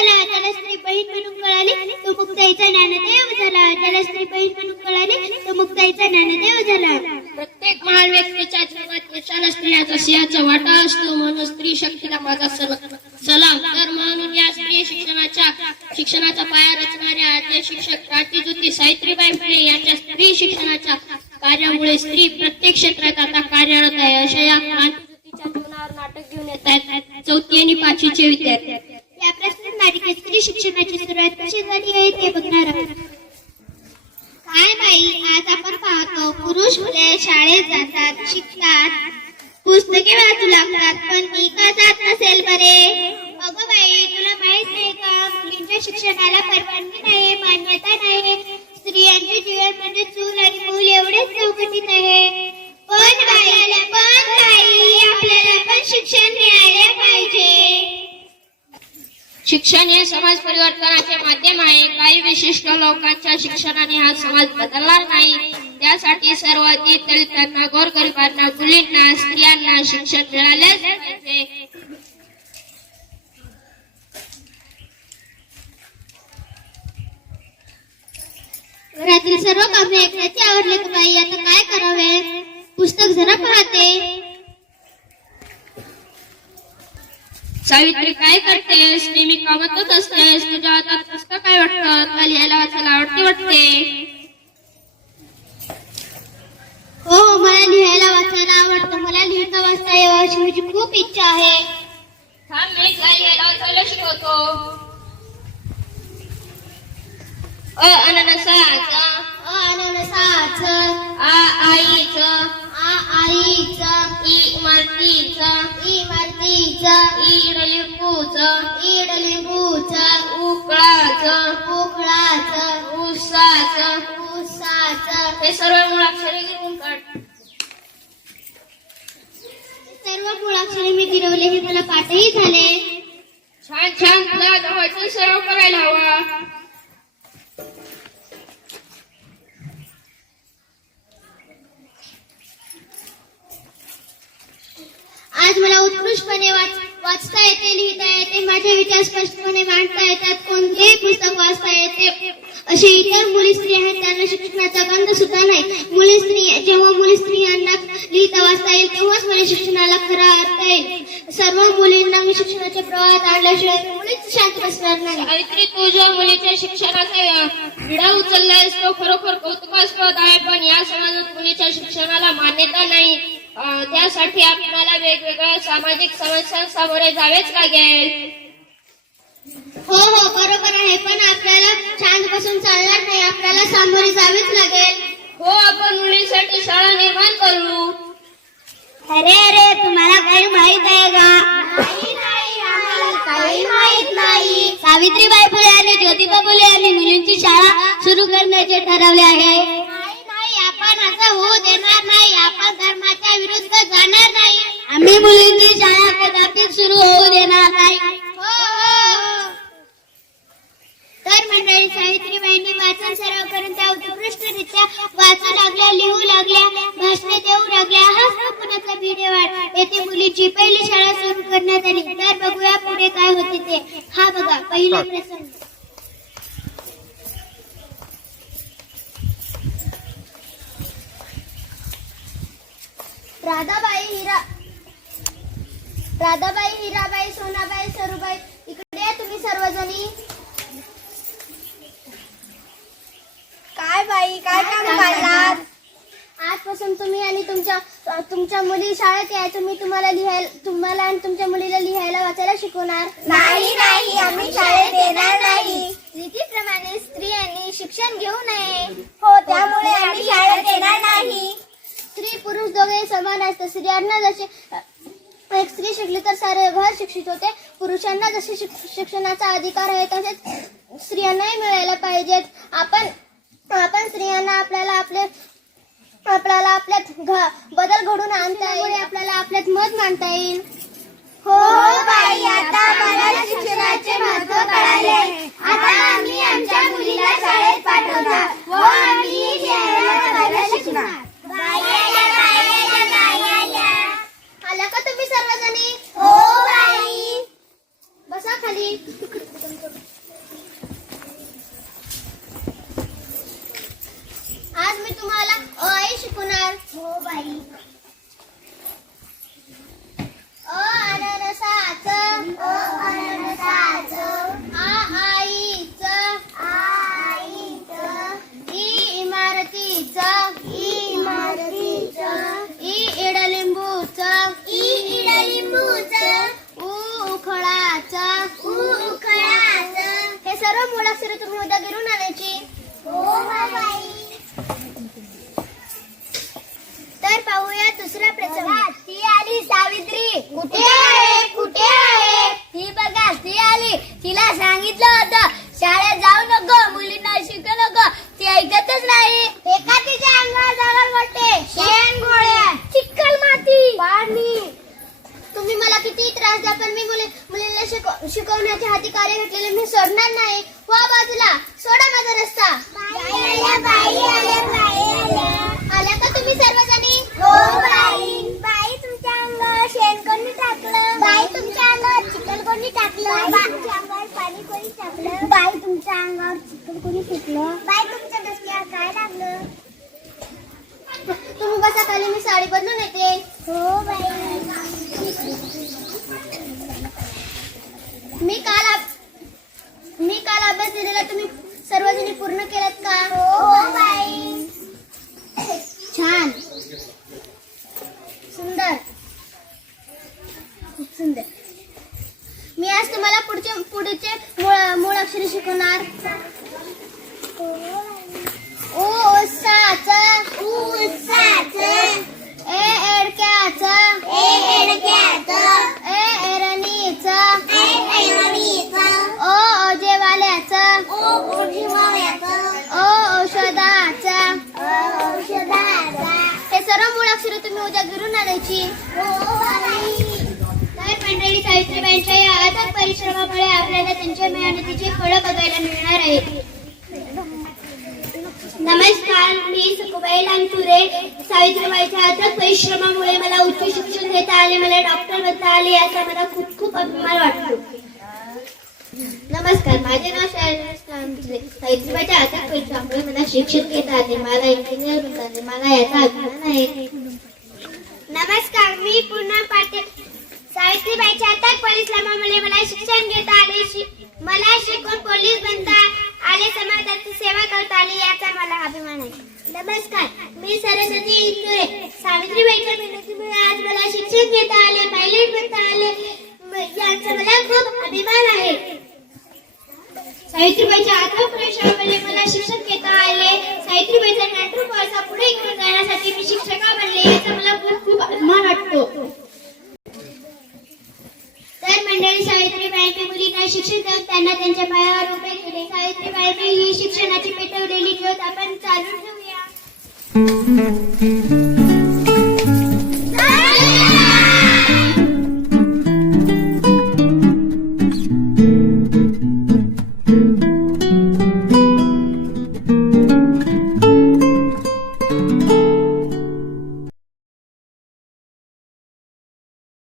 झाला त्याला स्त्री बहीण म्हणून कळाली तो मुक्ताईचा ज्ञानदेव झाला. त्याला स्त्री बहीण म्हणून कळाली तो मुक्ताईचा ज्ञानदेव झाला. प्रत्येक महान व्यक्तीच्या जीवनात पुरुषाला स्त्रियाचा सिंहाचा वाटा असतो म्हणून स्त्री शक्तीला माझा सल- सलाम. तर म्हणून या स्त्री शिक्षणाच्या शिक्षणाचा पाया रचणाऱ्या आद्य शिक्षक क्रांतीज्योती सावित्रीबाई फुले यांच्या स्त्री शिक्षणाच्या कार्यामुळे स्त्री प्रत्येक क्षेत्रात आता कार्यरत आहे. अशा या क्रांतीज्योतीच्या जीवनावर नाटक घेऊन येत आहेत. चौथी आणि पाचवीचे विद्यार्थी या प्रस्तुत मालिकेत स्त्री शिक्षणाची सुरुवात कशी झाली आहे ते बघणार आहोत काय बाई आज आपण पाहतो पुरुष मुले अभ्यासात शिकतात. पुस्तके वाचू लागतात पण मी का जात नसेल बरे? अगं बाई तुला माहीत नाही का? मुलींच्या शिक्षणाला परवानगी नाही मान्यता नाही. स्त्रियांचे जीवन म्हणजे चूल आणि मूल एवढेच चौकटीत आहे. पण बाई पण बाई आपल्याला पण शिक्षण मिळाले पाहिजे. शिक्षण हे समाज परिवर्तनाचे माध्यम आहे. काही विशिष्ट लोकांच्या शिक्षणाने हा समाज बदलणार नाही. त्यासाठी सर्व दलितांना गोरगरिबांना मुलींना स्त्रियांना शिक्षण मिळालेच पाहिजे घरातील सर्व कामे एकट्याचे आवडले तर बाई? आता काय करावे? पुस्तक जरा पाहते. सावित्री काय करतेस? नेहमी कामातच असतेस. तुझ्या हातात पुस्तक काय वाटतं? तुला लिहायला वाचायला आवडते वाटते हो हो मला लिहायला वाचायला आवडतं. मला लिहिता वाचता यावं अशी माझी खूप इच्छा आहे. थांब मी तुला लिहायला वाचायला शिकवतो. अ अननसाचा. अ अननसाचं. आ आईचं. आ आईचं. E E उकळाचं. पोकळाचं ऊसाचं. ऊसाचं. हे सर्व मुळाक्षरे घेऊन काढ सर्व मुळाक्षरे मी गिरवले हे मला पाठही झाले. छान छान तुला जवळचं सराव करायला हवा. आज मला उत्कृष्टपणे वाच वाचता येते लिहिता येते माझे विचार स्पष्टपणे मांडता येतात कोणतेही पुस्तक वाचता येते. असे इतर मुली स्त्री आहेत त्यांना शिक्षणाचा गंध सुद्धा नाही. मुली स्त्री जेव्हा मुली स्त्रियांना वाचता येईल तेव्हाच मला शिक्षणाला खरा अर्थ येईल. सर्व मुलींना मी शिक्षणाच्या प्रवाहात आणल्याशिवाय मुलीच शांत बसणार नाही. सावित्री तू ज्या मुलीच्या शिक्षणाचा विडा उचललायस तो खरोखर कौतुकास्पद आहे पण या समाजात मुलीच्या शिक्षणाला मान्यता नाही. त्यासाठी आपल्याला वेगवेगळ्या सामाजिक समस्या सामोरे जावेच लागेल. हो हो बरोबर आहे पण आपल्याला शांत बसून चालणार नाही आपल्याला सामोरे जावेच लागेल. हो आपण मुलींसाठी शाळा निर्माण करू. अरे अरे तुम्हाला काही माहीत आहे का? नाही नाही आम्हाला काही माहीत नाही. सावित्रीबाई फुले आणि ज्योतिबा फुले यांनी मुलींची शाळा सुरू करण्याचे ठरवले आहे. नाही नाही आपण असं होऊ देणार नाही. आपण धर्माच्या विरुद्ध जाणार नाही. आम्ही मुलींची शाळा कदापित सुरू होऊ देणार नाही. हो हो. तर मंडळी सावित्रीबाईंनी वाचन सराव करून त्या उत्कृष्टरित्या वाचू लागल्या लिहू लागल्या भाषणे देऊ लागल्या हाच पुण्याचा व्हिडिओ येथे मुलीची पहिली शाळा सुरू करण्यात आली. तर बघूया पुढे काय होते ते. हा बघा पहिला प्रसंग. राधाबाई हिरा राधाबाई हिराबाई सोनाबाई सरूबाई इकडे या तुम्ही सर्वजणी. काय बाई काय काम पाडलात आजपासून तुम्ही आणि तुमच्या तुमच्या मुली शाळेत यायचं मी तुम्हाला लिहायला तुम्हाला आणि तुमच्या मुलीला लिहायला वाचायला शिकवणार. नाही नाही आम्ही शाळेत येणार नाही. रीतीप्रमाणे स्त्रियांनी शिक्षण घेऊ नये. हो त्यामुळे आम्ही शाळेत येणार नाही. स्त्री पुरुष दोघे समान असतात. स्त्रियांना जसे एक स्त्री शिकली तर सारे घर शिक्षित होते. पुरुषांना जसे शिक- शिक्षणाचा अधिकार आहे तसेच स्त्रियांनाही मिळायला पाहिजेत. आपण आपण स्त्रियांना आपल्याला आपले आपल्याला आपल्यात बदल घडून आणता येईल. आपल्याला आपल्यात मत मांडता येईल. हो बाई आता मला शिक्षणाचे महत्त्व कळाले. आता आम्ही आमच्या मुलीला शाळेत पाठवणार व आम्ही लिहायला वाचायला शिकणार आला का तुम्ही सर्वजणी हो बाई बसा खाली मी तुम्हाला अ आई शिकवणार. हो बाई. अ अननसाचं अ अननसाचं आ आईचं आईचं ई इमारतीचं ई इमारतीचं ई इडलिंबूचं ई इडलिंबूचं उ उखळाचं उ उखळाचं हे सर्व मुळाक्षरे तुम्ही उद्या गिरून आणायची हो बाई तर पाहूया दुसरा प्रसंग ती आली सावित्री कुठे आहे कुठे आहे ती बघा ती आली तिला सांगितलं होतं. शाळेत जाऊ नको मुलींना शिकू नको. ती ऐकतच नाही. एका तिच्या अंगावर दगड पडते शेण गोळ्या चिखल माती. पाणी. तुम्ही मला किती त्रास द्या पण मी मुली मुलींना शिकव शिकवण्याच्या हाती कार्य घेतलेले मी सोडणार नाही. वा बाजूला. सोडा माझा रस्ता. आल्या का तुम्ही सर्वजणी? हो बाई. बाई तुमच्या अंगावर शेण कोणी टाकलं? बाई तुमच्या अंगावर चिकन कोणी टाकलं? बाई तुमच्या अंगावर चिकन कोणी फेकलं? बाई तुमच्या काय लागलं? तुम्ही बसा खाली मी साडी बदलून येते. हो बाई. मी काल मी काल अभ्यास दिलेला तुम्ही सर्वजणी पूर्ण केलात का? हो बाई छान सुंदर खूप सुंदर मी आज तुम्हाला पुढचे पुढचे मूळ मूळ अक्षरे शिकवणार उ उसाचं उसाचं ए एडक्याचं ए एडक्याचं ए एरणीचं ए एरणीचं ओ ओजेवाल्याचं ओ ओजेवाल्याचं ओ औषधाचं ओ औषधाचा हे सर्व मूळ अक्षरे तुम्ही उद्या गिरून आणायची सावित्रीबाईंच्या या अथक परिश्रमामुळे आपल्याला त्यांच्या मेहनतीचे फळं बघायला मिळणार आहे नमस्कार मी सुकुबाई लांटुरे सावित्रीबाईच्या अथक परिश्रमामुळे मला उच्च शिक्षण घेता आले मला डॉक्टर बनता आले याचा मला खूप खूप अभिमान वाटतो. नमस्कार माझे नाव सावित्रीबाईच्या अथक परिश्रमामुळे मला शिक्षण घेता आले मला इंजिनियर बनता आले मला याचा अभिमान आहे. नमस्कार मी पूर्ण पाटील. सावित्रीबाईच्या अथक परिश्रमामुळे मला शिक्षण घेता आले शि- मला शिकून पोलीस बनता आले समाजाची सेवा करता आली याचा मला अभिमान आहे. नमस्कार मी सरस्वती इंदुरे. सावित्रीबाईच्या मेहनतीमुळे आज मला शिक्षण घेता आले पायलट बनता आले म- याचा मला खूप अभिमान आहे. सावित्रीबाईच्या अथक परिश्रमामुळे मला शिक्षण घेता आले. सावित्रीबाईचा नाटक पुढे घेऊन जाण्यासाठी मी शिक्षका बनले याचा मला खूप खूप अभिमान वाटतो तर मंडळी सावित्रीबाईंनी मुलींना त्यांना त्यांच्या पायावर उभे केले. सावित्रीबाईने ही शिक्षणाची पेटवलेली ज्योत आपण चालू ठेवूया.